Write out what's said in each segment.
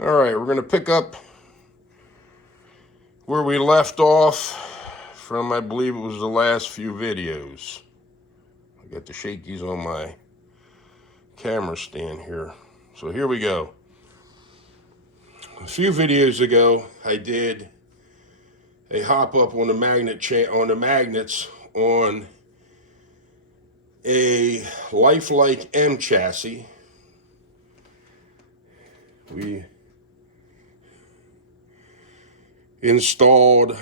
All right, we're going to pick up where we left off from, I believe it was the last few videos. I got the shakies on my camera stand here. So here we go. A few videos ago, I did a hop up on the magnets on a Lifelike M chassis. We installed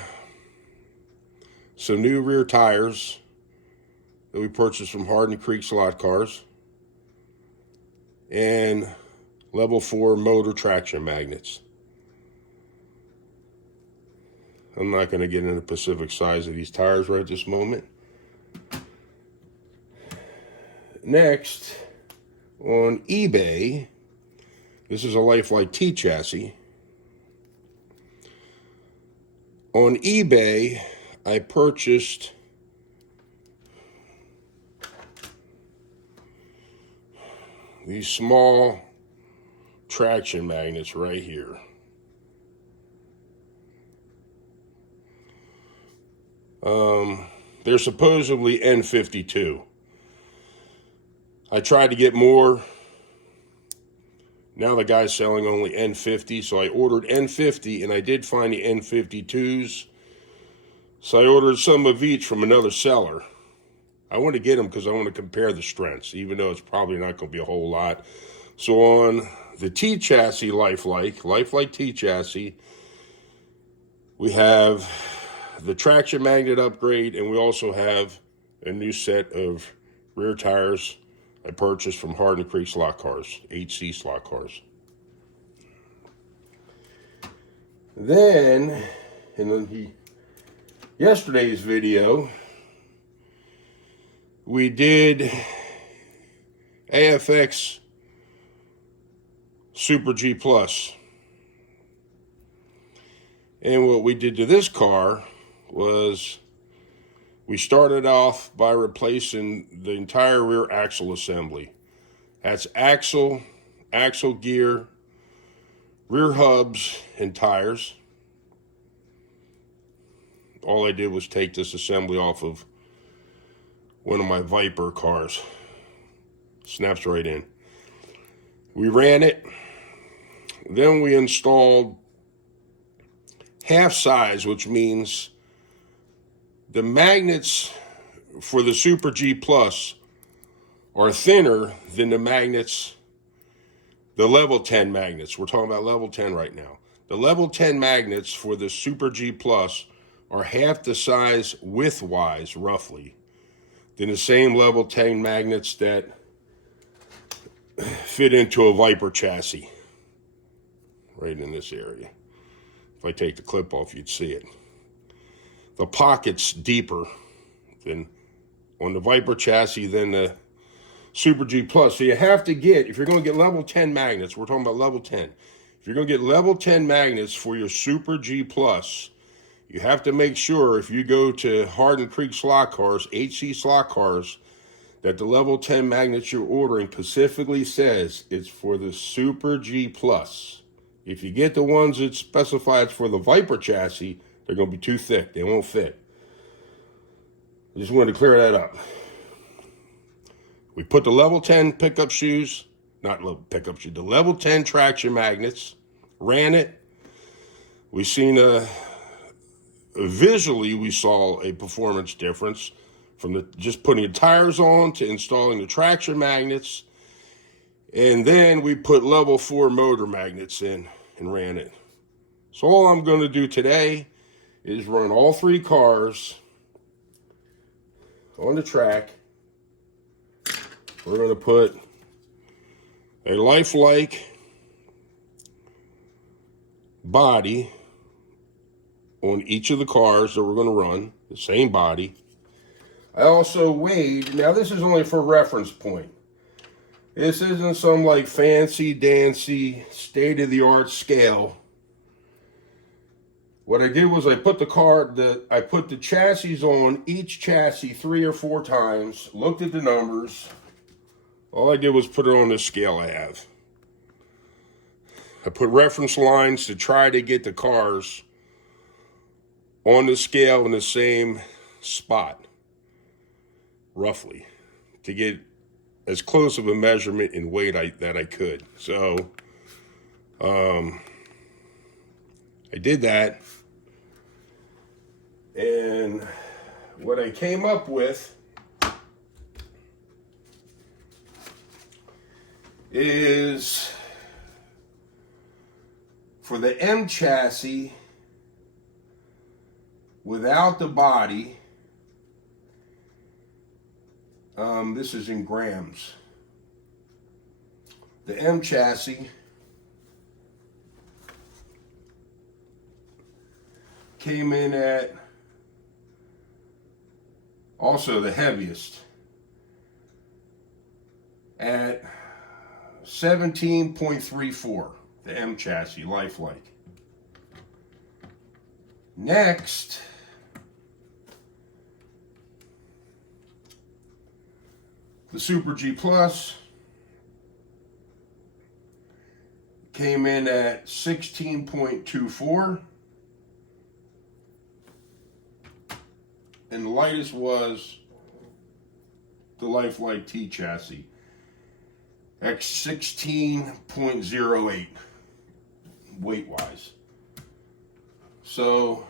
some new rear tires that we purchased from Harden Creek Slot Cars and level 4 motor traction magnets. I'm not going to get into the specific size of these tires right this moment. Next, on eBay, this is a Lifelike T chassis. On eBay, I purchased these small traction magnets right here. They're supposedly N52. I tried to get more. Now the guy's selling only N50, so I ordered N50, and I did find the N52s. So I ordered some of each from another seller. I want to get them because I want to compare the strengths, even though it's probably not going to be a whole lot. So on the T chassis Lifelike T chassis, we have the traction magnet upgrade, and we also have a new set of rear tires I purchased from Harden Creek Slot Cars, HC Slot Cars. Then, yesterday's video, we did AFX Super G Plus. And what we did to this car was we started off by replacing the entire rear axle assembly. That's axle gear, rear hubs, and tires. All I did was take this assembly off of one of my Viper cars. Snaps right in. We ran it. Then we installed half size, which means the magnets for the Super G Plus are thinner than the magnets, the level 10 magnets. We're talking about level 10 right now. The level 10 magnets for the Super G Plus are half the size width-wise, roughly, than the same level 10 magnets that fit into a Viper chassis. Right in this area. If I take the clip off, you'd see it. The pocket's deeper than on the Viper chassis than the Super G Plus. So you have to get, if you're going to get level 10 magnets, we're talking about level 10. If you're going to get level 10 magnets for your Super G Plus, you have to make sure if you go to Harden Creek Slot Cars, HC Slot Cars, that the level 10 magnets you're ordering specifically says it's for the Super G Plus. If you get the ones that specify it's for the Viper chassis, they're going to be too thick. They won't fit. I just wanted to clear that up. We put the level 10 pickup shoes, not pickup shoes, the level 10 traction magnets, ran it. We seen visually we saw a performance difference from just putting the tires on to installing the traction magnets. And then we put level 4 motor magnets in and ran it. So all I'm going to do today is run all 3 cars on the track. We're going to put a Lifelike body on each of the cars that we're going to run, the same body. I also weighed, now this is only for reference point. This isn't some like fancy dancy state-of-the-art scale. What I did was I put the chassis on each chassis 3 or 4 times, looked at the numbers. All I did was put it on this scale I have. I put reference lines to try to get the cars on the scale in the same spot, roughly, to get as close of a measurement in weight that I could. So I did that, and what I came up with is for the M chassis without the body, this is in grams. The M chassis came in at, also the heaviest, at 17.34, the M chassis, Lifelike. Next, the Super G Plus came in at 16.24. And the lightest was the Lifelike T chassis, X 16.08 weight-wise. So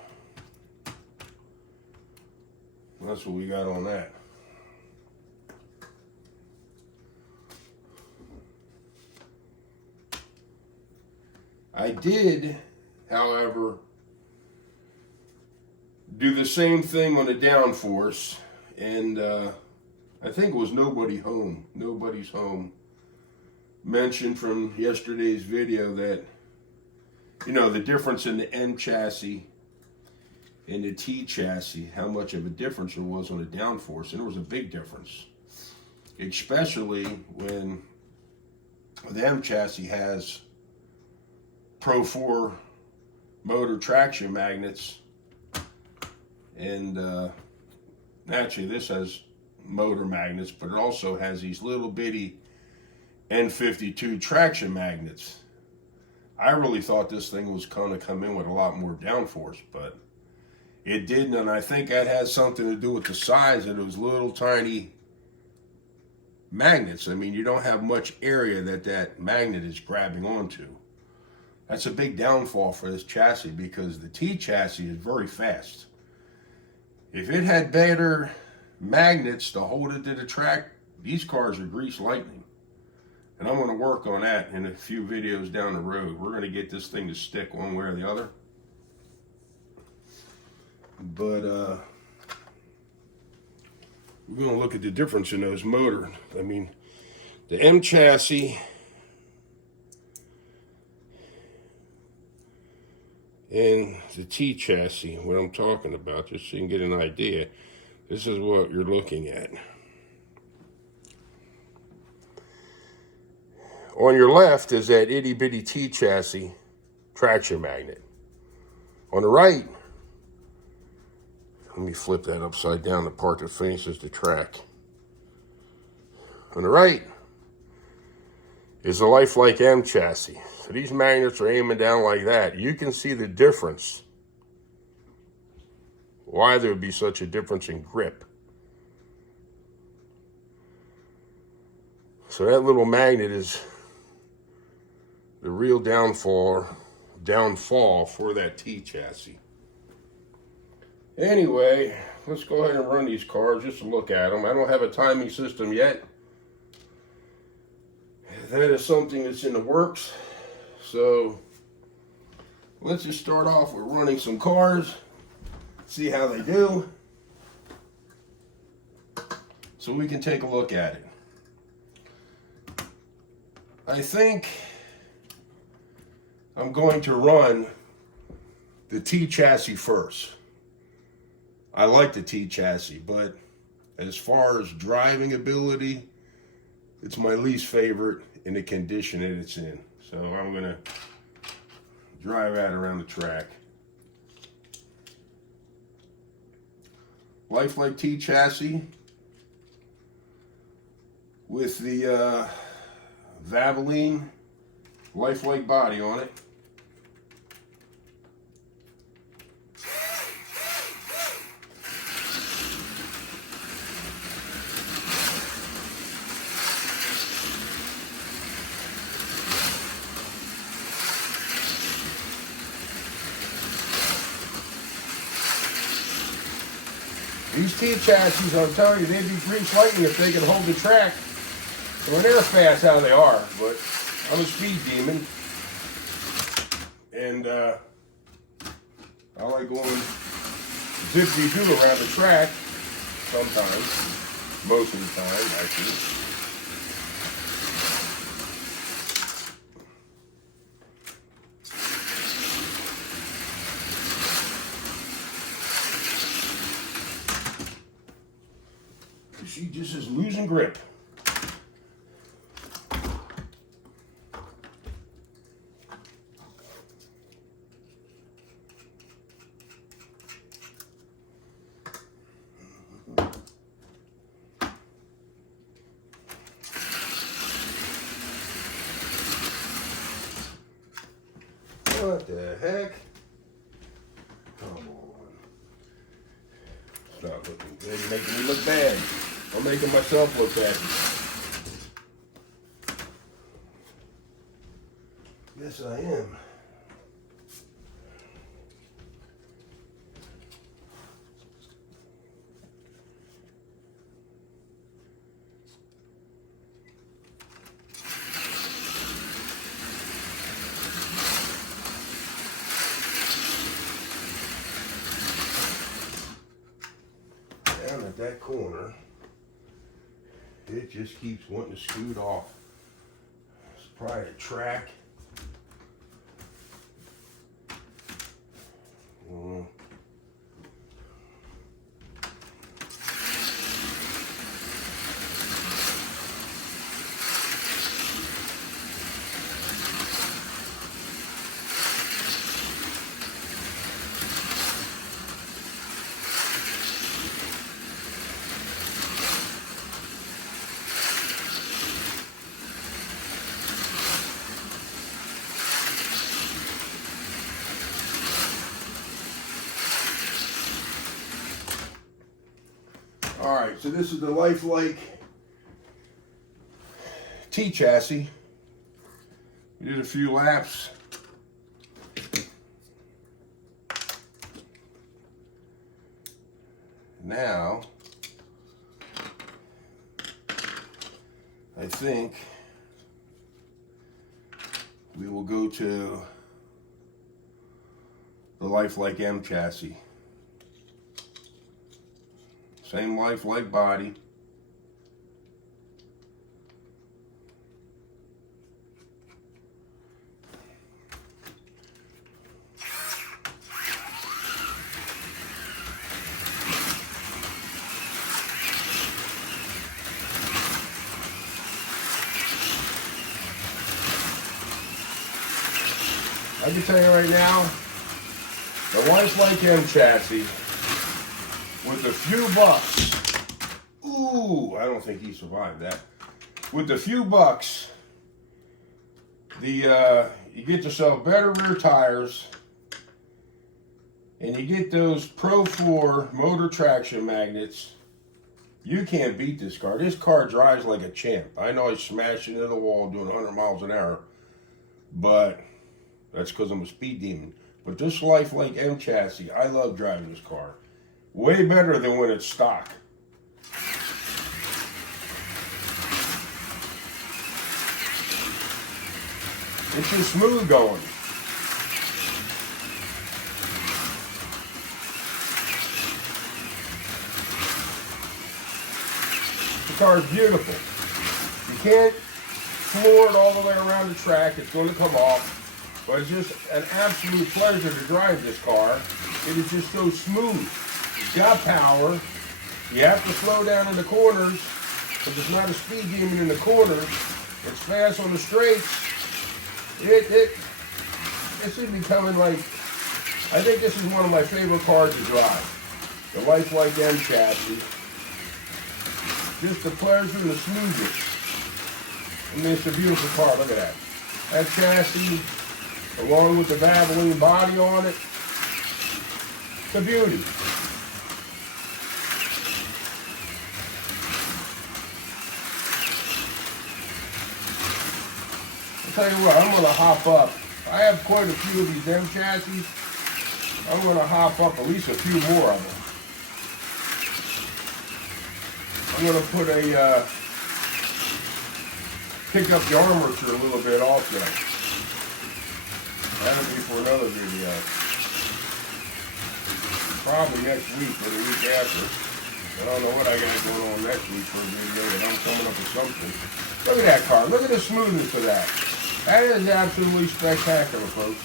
that's what we got on that. I did, however, do the same thing on the downforce, and I think it was Nobody's Home mentioned from yesterday's video that, you know, the difference in the M chassis and the T chassis, how much of a difference there was on the downforce, and there was a big difference, especially when the M chassis has Pro 4 motor traction magnets. And naturally this has motor magnets, but it also has these little bitty N52 traction magnets. I really thought this thing was going to come in with a lot more downforce, but it didn't, and I think that has something to do with the size of those little tiny magnets. I mean, you don't have much area that magnet is grabbing onto. That's a big downfall for this chassis, because the T chassis is very fast. If it had better magnets to hold it to the track, these cars are grease lightning. And I'm going to work on that in a few videos down the road. We're going to get this thing to stick one way or the other. But we're going to look at the difference in those motors. I mean, the M chassis and the T chassis, what I'm talking about, just so you can get an idea. This is what you're looking at. On your left is that itty bitty T chassis traction magnet. On the right, let me flip that upside down, the part that faces the track. On the right is the Lifelike M chassis. So these magnets are aiming down like that. You can see the difference. Why there would be such a difference in grip. So that little magnet is the real downfall for that T chassis. Anyway, let's go ahead and run these cars just to look at them. I don't have a timing system yet. That is something that's in the works. So let's just start off with running some cars, see how they do, so we can take a look at it. I think I'm going to run the T chassis first. I like the T chassis, but as far as driving ability, it's my least favorite in the condition that it's in. So I'm going to drive that around the track. Lifelike T chassis with the Valvoline Lifelike body on it. These T chassis, I'm telling you, they'd be grease lightning if they could hold the track. So when they're fast, how they are, but I'm a speed demon. And I like going zippity-doo around the track sometimes, most of the time, actually. She just is losing grip. What the heck? Come on. It's not looking good. You're making me look bad. I'm making myself look bad. Yes, I am. Down at that corner. It just keeps wanting to scoot off. It's probably a track. All right, so this is the Lifelike T chassis. We did a few laps. Now, I think we will go to the Lifelike M chassis. Same Lifelike body. I can tell you right now, the Lifelike M chassis, with a few bucks, ooh, I don't think he survived that. With a few bucks, you get yourself better rear tires, and you get those Pro 4 motor traction magnets. You can't beat this car. This car drives like a champ. I know I smashed into the wall doing 100 miles an hour, but that's because I'm a speed demon. But this Lifelike M chassis, I love driving this car. Way better than when it's stock. It's just smooth going. The car is beautiful. You can't floor it all the way around the track. It's going to come off. But it's just an absolute pleasure to drive this car. It is just so smooth. It's got power. You have to slow down in the corners because it's not a speed demon in the corners. It's fast on the straights. This is becoming like, I think this is one of my favorite cars to drive. The Lifelike M chassis. Just the pleasure and the smoothness. I mean, it's a beautiful car. Look at that. That chassis, along with the Valvoline body on it, it's a beauty. I'll tell you what, I'm going to hop up. I have quite a few of these M chassis. I'm going to hop up at least a few more of them. I'm going to put a, pick up the armature a little bit also. That'll be for another video. Probably next week or the week after. I don't know what I got going on next week for a video, but I'm coming up with something. Look at that car. Look at the smoothness of that. That is absolutely spectacular, folks.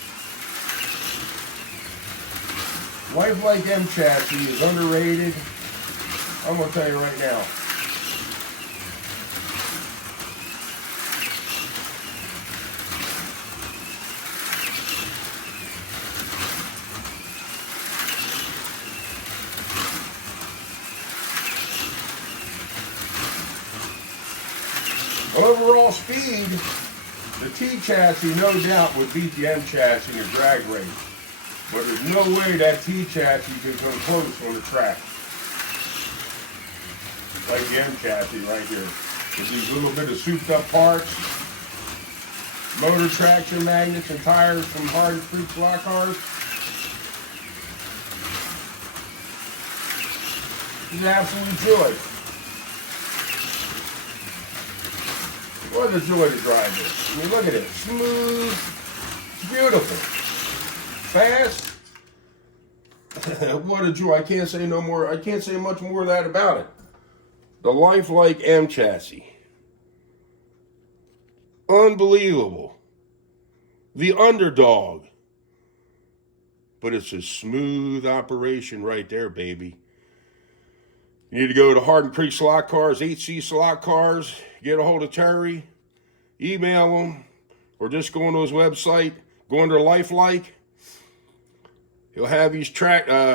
Lifelike M chassis is underrated. I'm going to tell you right now. Overall speed, the T chassis no doubt would beat the M chassis in a drag race. But there's no way that T chassis can come close on the track. Like the M chassis right here. With these little bit of souped up parts, motor traction magnets and tires from Hardin Creek slot cars. It's an absolute joy. What a joy to drive this. I mean, look at it. Smooth. It's beautiful. Fast. What a joy. I can't say no more. I can't say much more of that about it. The Lifelike M chassis. Unbelievable. The underdog. But it's a smooth operation right there, baby. You need to go to Hardin Creek Slot Cars, HC Slot Cars, get a hold of Terry, email him, or just go on his website, go under Lifelike. He'll have his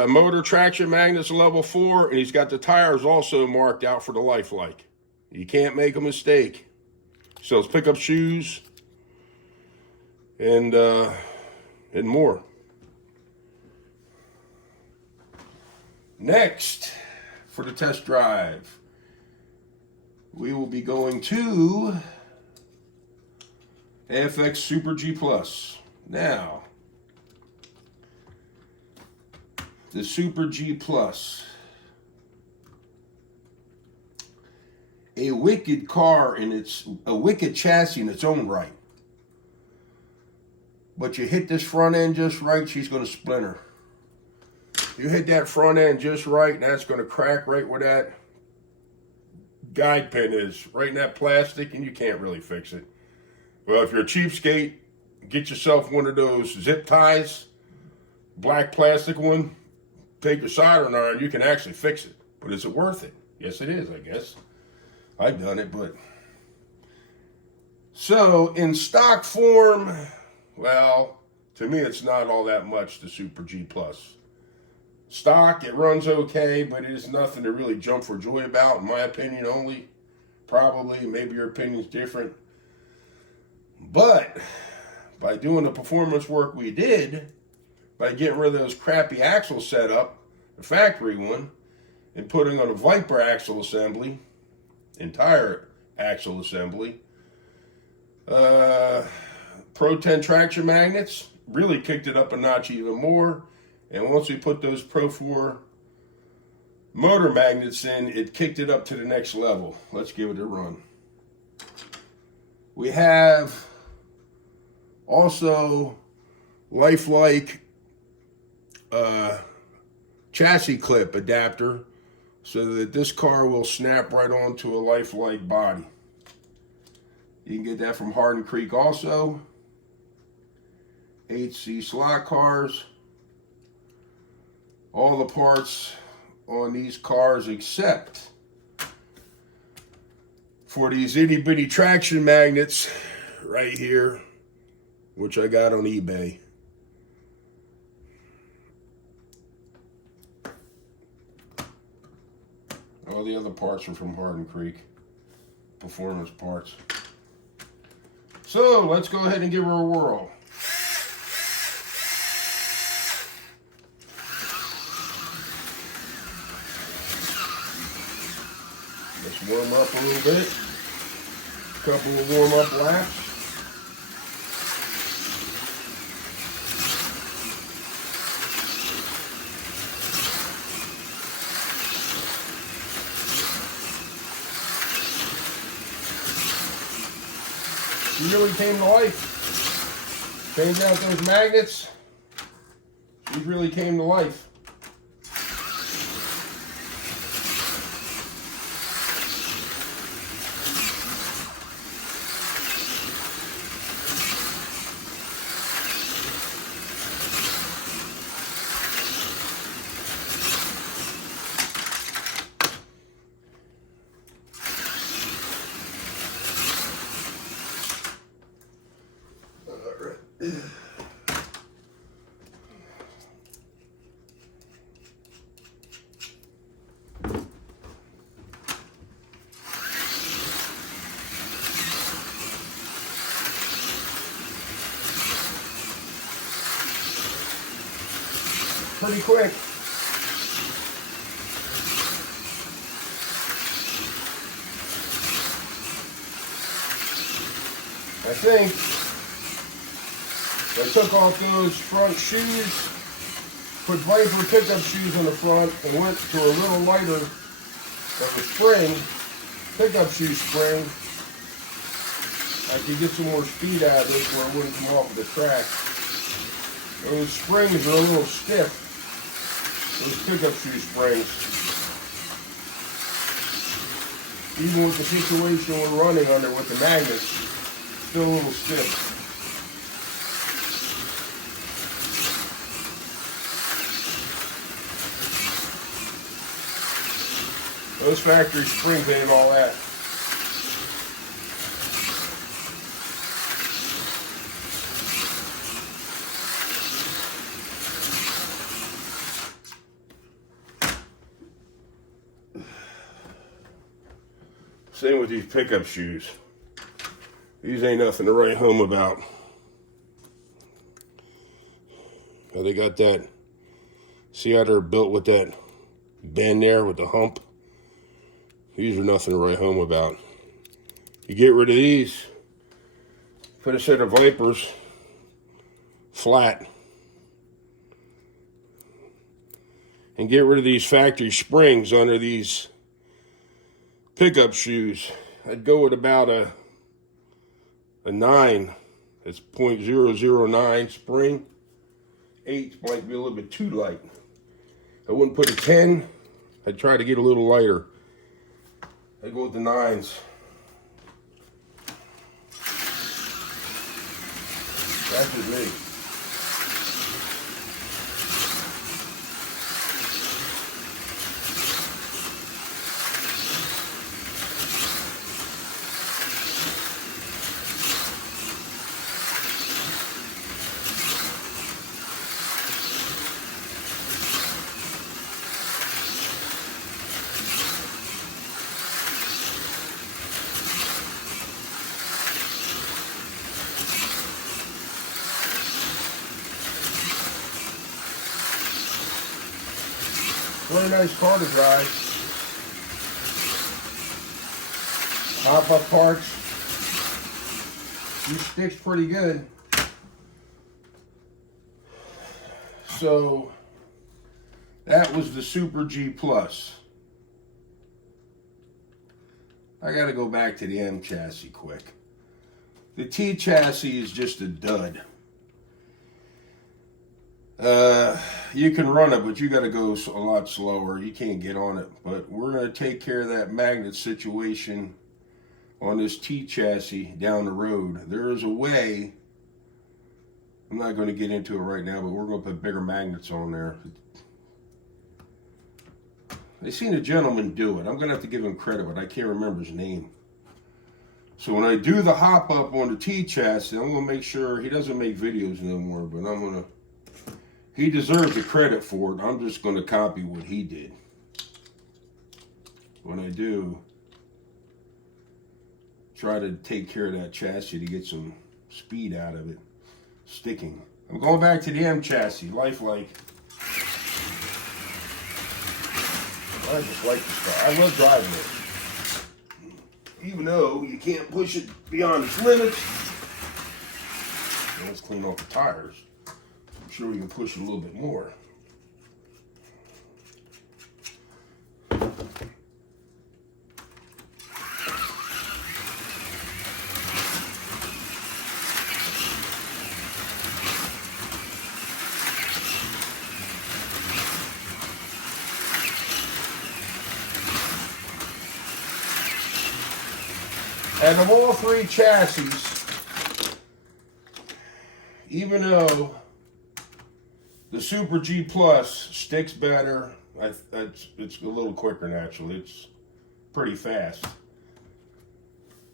motor traction magnets level 4, and he's got the tires also marked out for the Lifelike. You can't make a mistake. So let's pick up shoes and more. Next, for the test drive, we will be going to AFX Super G Plus. Now, the Super G Plus, a wicked car a wicked chassis in its own right. But you hit this front end just right, she's going to splinter. You hit that front end just right, and that's going to crack right where that guide pin is, right in that plastic, and you can't really fix it. Well, if you're a cheapskate, get yourself one of those zip ties, black plastic one, take your soldering iron, you can actually fix it. But is it worth it? Yes, it is, I guess. I've done it, but... So, in stock form, well, to me, it's not all that much, the Super G Plus. Stock, it runs okay, but it is nothing to really jump for joy about, in my opinion only. Probably, maybe your opinion's different. But, by doing the performance work we did, by getting rid of those crappy axle setup, the factory one, and putting on a Viper axle assembly, entire axle assembly, Pro 10 traction magnets, really kicked it up a notch even more. And once we put those Pro 4 motor magnets in, it kicked it up to the next level. Let's give it a run. We have also Lifelike chassis clip adapter so that this car will snap right onto a Lifelike body. You can get that from Hardin Creek also. HC Slot Cars. All the parts on these cars except for these itty bitty traction magnets right here, which I got on eBay. All the other parts are from Hardin Creek, performance parts. So let's go ahead and give her a whirl. Let's warm up a little bit. Couple of warm up laps. She really came to life. Changed out those magnets. She really came to life. Pretty quick. I think I took off those front shoes, put Viper pickup shoes on the front, and went to a little lighter of a spring, pickup shoe spring. I could get some more speed out of this where it wouldn't come off of the track. Those springs are a little stiff, those pickup shoe springs. Even with the situation we're running under with the magnets, still a little stiff. Those factory springs ain't all that. Same with these pickup shoes. These ain't nothing to write home about. Now they got that, see how they're built with that bend there with the hump? These are nothing to write home about. You get rid of these, put a set of Vipers flat, and get rid of these factory springs under these pickup shoes. I'd go with about a 9. It's 0.009 spring. 8 might be a little bit too light. I wouldn't put a 10. I'd try to get a little lighter. I'd go with the 9s. That's just me. Very nice car to drive. Hop-up parts. She sticks pretty good. So that was the Super G Plus. I gotta go back to the M chassis quick. The T chassis is just a dud. You can run it, but you got to go a lot slower. You can't get on it. But we're going to take care of that magnet situation on this T chassis down the road. There is a way. I'm not going to get into it right now, but we're going to put bigger magnets on there. I seen a gentleman do it. I'm going to have to give him credit, but I can't remember his name. So when I do the hop up on the T chassis, I'm going to make sure he doesn't make videos no more, but I'm going to. He deserves the credit for it. I'm just going to copy what he did. When I do try to take care of that chassis to get some speed out of it sticking. I'm going back to the M chassis, Lifelike. I just like this car. I love driving it. Even though you can't push it beyond its limits. Let's clean off the tires. I'm sure we can push it a little bit more. And of all three chassis, even though the Super G Plus sticks better, it's a little quicker naturally. It's pretty fast.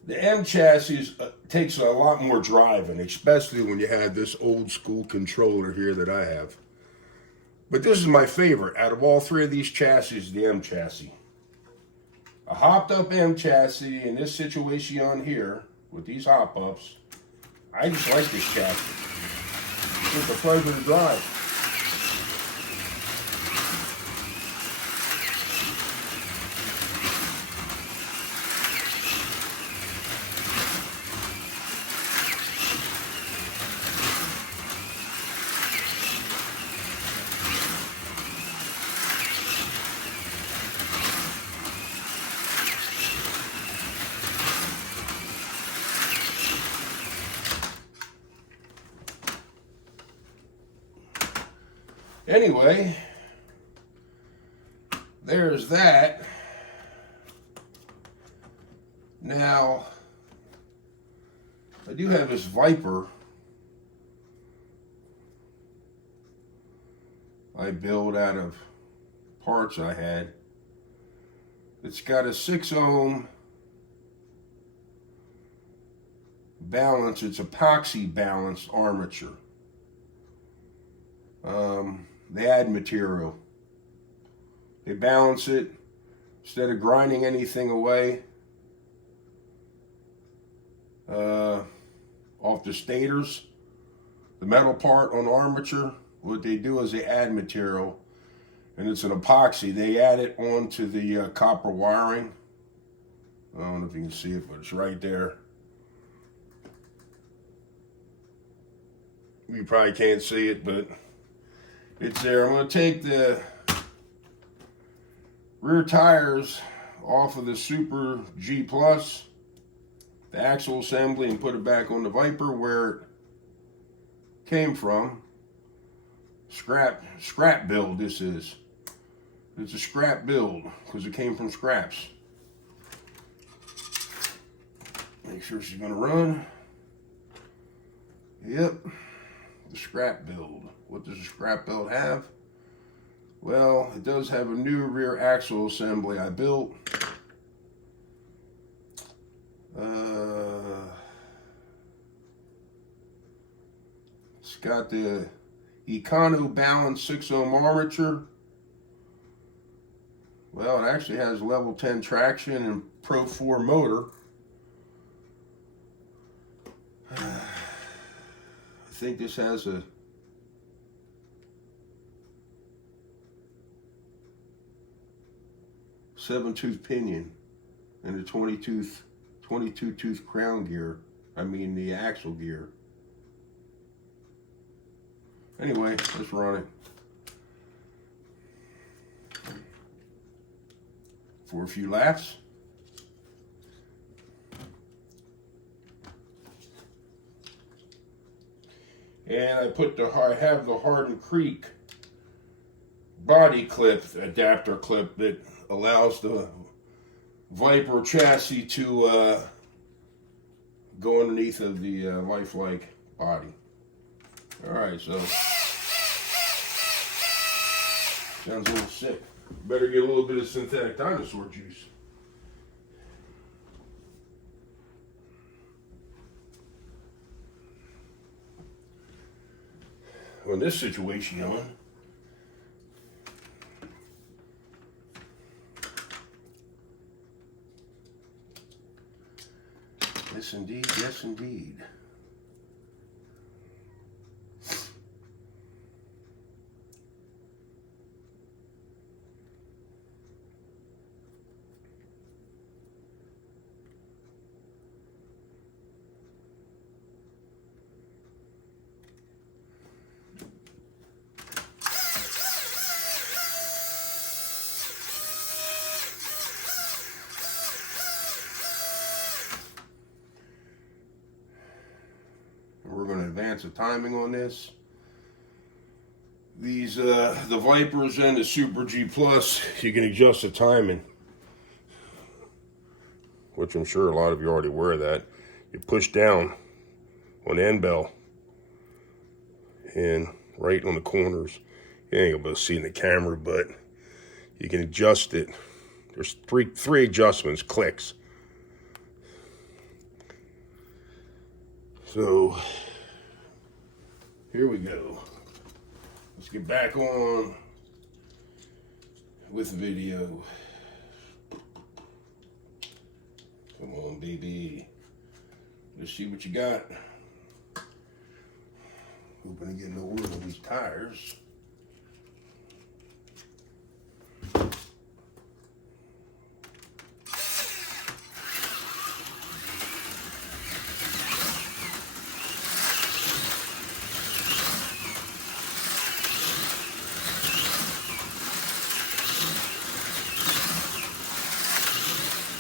The M chassis takes a lot more driving, especially when you have this old school controller here that I have. But this is my favorite. Out of all three of these chassis, the M chassis. A hopped up M chassis in this situation on here, with these hop ups, I just like this chassis. It's a pleasure to drive. Anyway, there's that. Now, I do have this Viper I built out of parts I had. It's got a 6 ohm balance. It's epoxy balanced armature. They add material. They balance it instead of grinding anything away off the stators, the metal part on armature. What they do is they add material, and it's an epoxy. They add it onto the copper wiring. I don't know if you can see it, but it's right there. You probably can't see it, but it's there. I'm going to take the rear tires off of the Super G Plus, the axle assembly, and put it back on the Viper where it came from. Scrap build this is. It's a scrap build because it came from scraps. Make sure she's going to run. Yep. The scrap build. What does the scrap build have? Well, it does have a new rear axle assembly I built. It's got the Econo Balance 6 ohm armature. Well, it actually has level 10 traction and Pro 4 motor. I think this has a seven-tooth pinion and a 22-tooth crown gear. I mean the axle gear. Anyway, let's run it for a few laps. And I have the Harden Creek body clip, adapter clip that allows the Viper chassis to go underneath of the Lifelike body. Alright, so sounds a little sick. Better get a little bit of synthetic dinosaur juice. Well, in this situation, Ellen, indeed. Yes, indeed. We're going to advance the timing on this. These, the Vipers and the Super G Plus, you can adjust the timing, which I'm sure a lot of you already aware of that. You push down on the end bell and right on the corners. You ain't able to see in the camera, but you can adjust it. There's three adjustments, clicks. So here we go. Let's get back on with the video. Come on, baby. Let's see what you got. Hoping to get no word on these tires.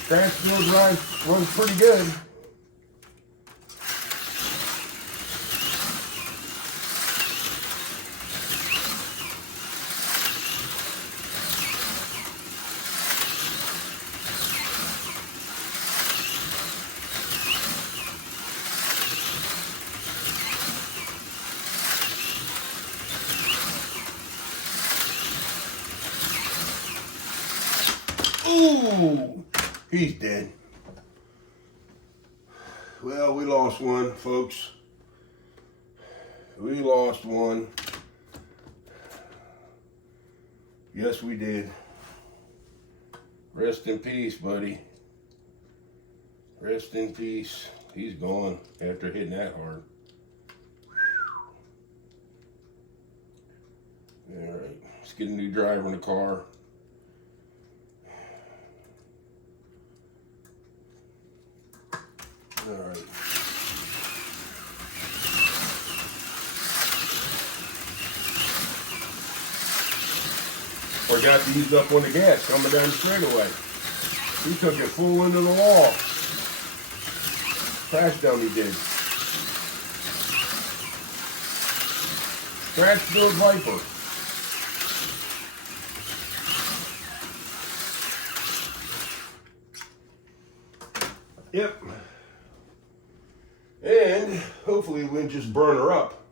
Transfield drive runs pretty good. Ooh, he's dead. Well, we lost one, folks. We lost one. Yes, we did. Rest in peace, buddy. Rest in peace. He's gone after hitting that hard. All right, let's get a new driver in the car. All right. Forgot to ease up on the gas coming down the straightaway. He took it full into the wall. Crash down he did. Transfield Viper. Yep. And hopefully we wouldn't just burn her up.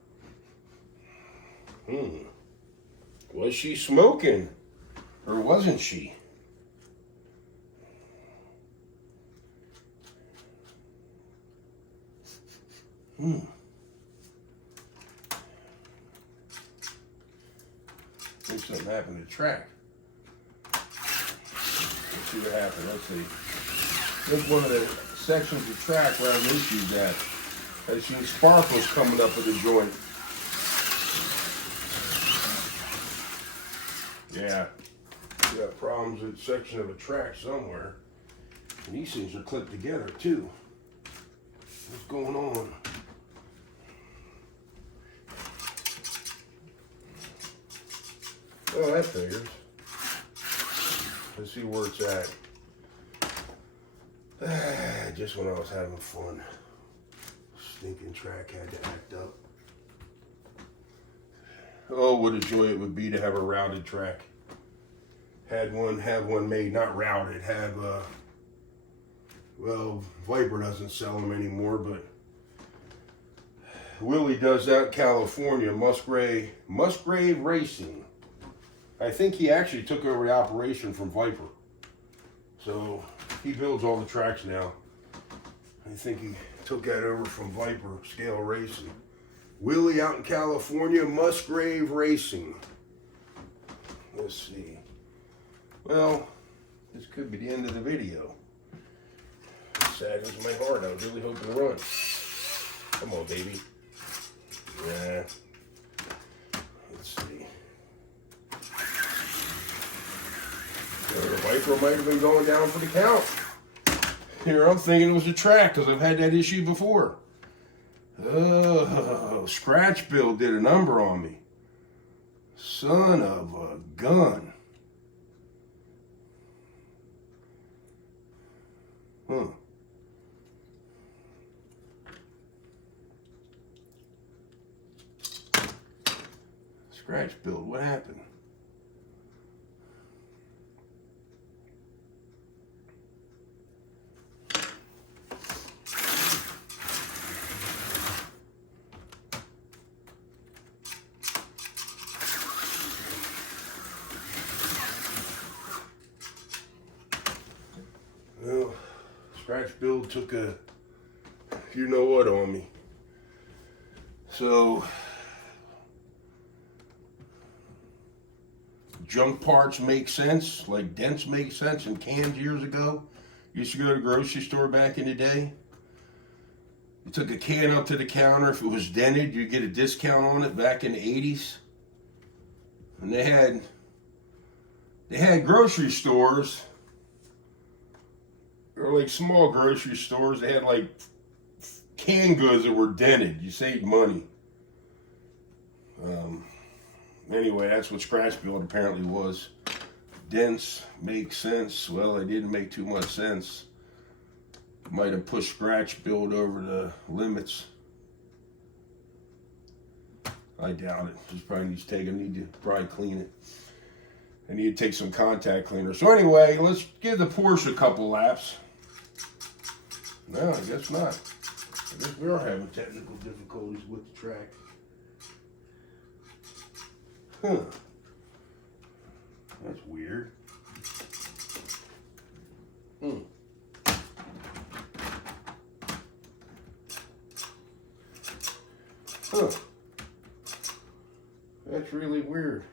Was she smoking? Or wasn't she? I think something happened to the track. Let's see what happened. Let's see. I think one of the sections of the track where I have issues at. I've seen sparkles coming up with the joint. Yeah. We got problems with a section of a track somewhere. And these things are clipped together too. What's going on? Oh, that figures. Let's see where it's at. Just when I was having fun. Stinking track had to act up. Oh, what a joy it would be to have a routed track. Have one made, not routed, well, Viper doesn't sell them anymore, but Willie does out in California, Musgrave Racing. I think he actually took over the operation from Viper. So he builds all the tracks now. I think he took that over from Viper Scale Racing. Willie out in California, Musgrave Racing. Let's see. Well, this could be the end of the video. saddens my heart. I was really hoping to run. Come on, baby. Yeah. Let's see. The wiper might have been going down for the count. Here, I'm thinking it was a track because I've had that issue before. Oh, scratch build did a number on me. Son of a gun. Huh. Scratch build, what happened? Well, scratch build took a you know what on me. So junk parts make sense, like dents make sense, and cans years ago. Used to go to the grocery store back in the day. You took a can up to the counter. If it was dented, you'd get a discount on it back in the 80s. And they had grocery stores, or like small grocery stores. They had like canned goods that were dented. You saved money. Anyway, that's what scratch build apparently was. Dents make sense. Well, it didn't make too much sense. Might have pushed scratch build over the limits. I doubt it. Just probably needs to take. I need to probably clean it. I need to take some contact cleaner. So anyway, let's give the Porsche a couple laps. No, I guess not. I guess we are having technical difficulties with the track. Huh. That's weird. Huh. That's really weird.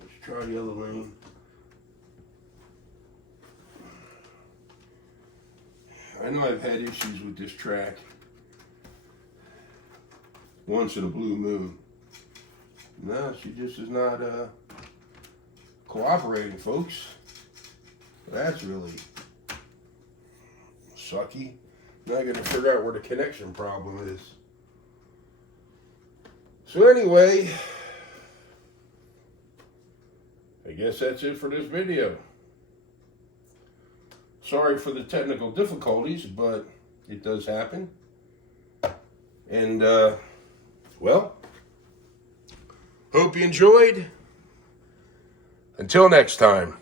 Let's try the other lane. I know I've had issues with this track once in a blue moon. No, she just is not cooperating, folks. That's really sucky. Now I gotta figure out where the connection problem is. So anyway, I guess that's it for this video. Sorry for the technical difficulties, but it does happen. And, well, hope you enjoyed. Until next time.